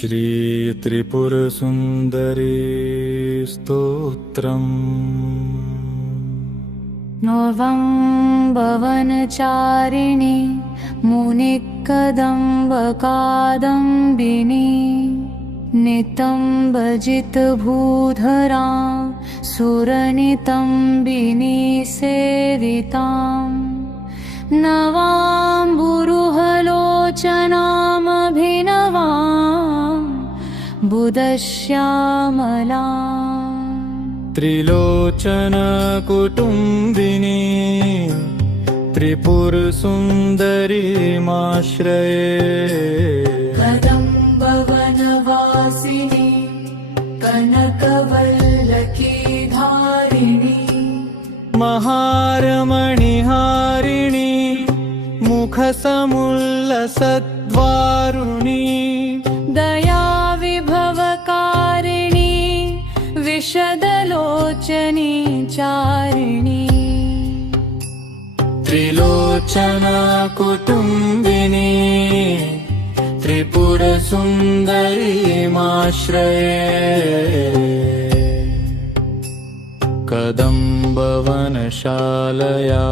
श्री त्रिपुर सुंदरी स्तोत्रम्। नवं भवनचारिणी मुनिकदम्बकादम्बिनी नितम्बजितभूधरा सुरनितम्बिनी सेविताम्। नवाम्बुरुहलोचनामभिनवाम् बुधश्यामलाम्। त्रिलोचन कुटुम्बिनी त्रिपुर सुंदरीमाश्रये। कदम्बवनवासिनी कनकवल्लकी धारिणी महारमणिहारिणी मुखसमुल्लसद्वारुणी। दयाविभवकारिणी विशदलोचनी चारिणी। त्रिलोचन कुटुम्बिनी त्रिपुर सुंदरीमाश्रये। कदम्बवनशालया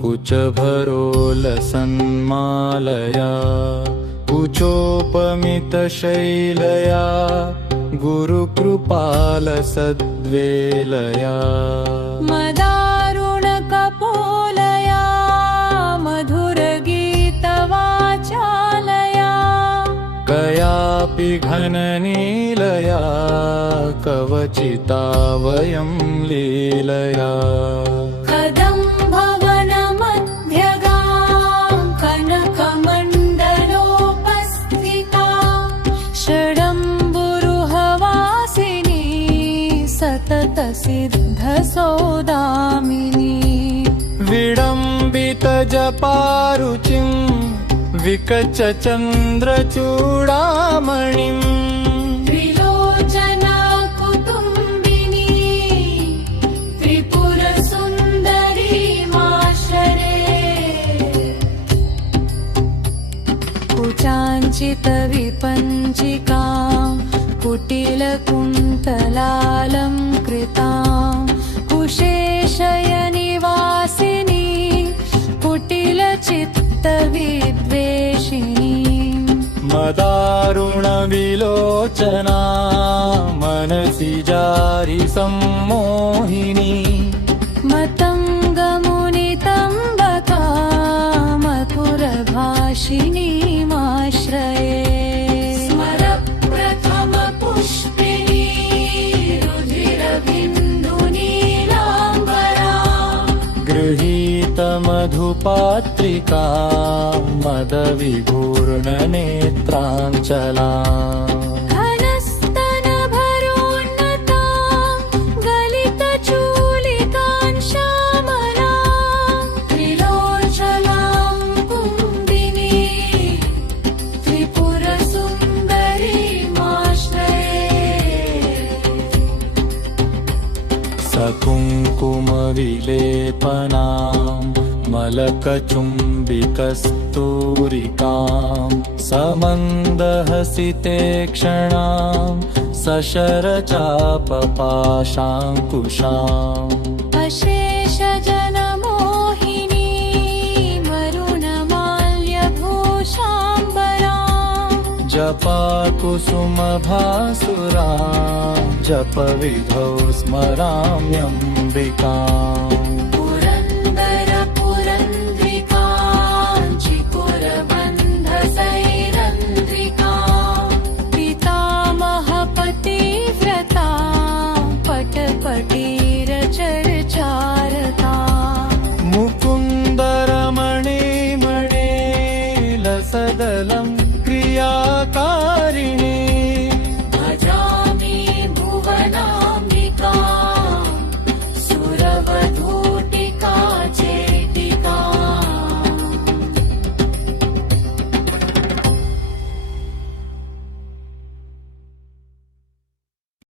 कुचभरोलसन्मालया कुचोपमितशैलया गुरुकृपालसद्वेलया। मदारुणकपोलया मधुरगीतवाचालया कयापि घननीलया कवचिता वयं लीलया। कदम्बवनमध्यगां कनकमण्डलोपस्थिता षडम्बुरुहवासिनी सततसिद्धसौदामिनी। विडम्बितजपारुचिं विकचचन्द्रचूडामणिम्। त्रिलोचना कुटुम्बिनी त्रिपुर सुन्दरीमाश्रये। कुचाञ्चितविपञ्चिकां कुटिलकुन्तलालङ्कृतां कुशेशयनिवासिनी कुटिलचित्तविद्वेषिणी। मदारुणविलोचना मनसि जारि सम्मोहिनी। मतङ्गमुनितम्बका मधुरभाषिणीमाश्रये। स्मरप्रथमपुष्पिणी रुधिरबिन्दुनीलाम्बरा गृहीतमधुपात्रिका मदविघूर्णनेत्राञ्चला। घनस्तनभरोन्नतां गलितचूलिकां श्यामलां। त्रिलोचनां कुम्भिनी त्रिपुर सुन्दरीमाश्रये। सकुङ्कुमविलेपनां मलकचुम्बिकस्तूरिकां समन्दहसितेक्षणां सशरचापपाशाङ्कुशाम्। अशेषजनमोहिनी मरुणमाल्यभूषाम्बरां। जपाकुसुमभासुरां जपविधौ स्मराम्यम्बिकाम्।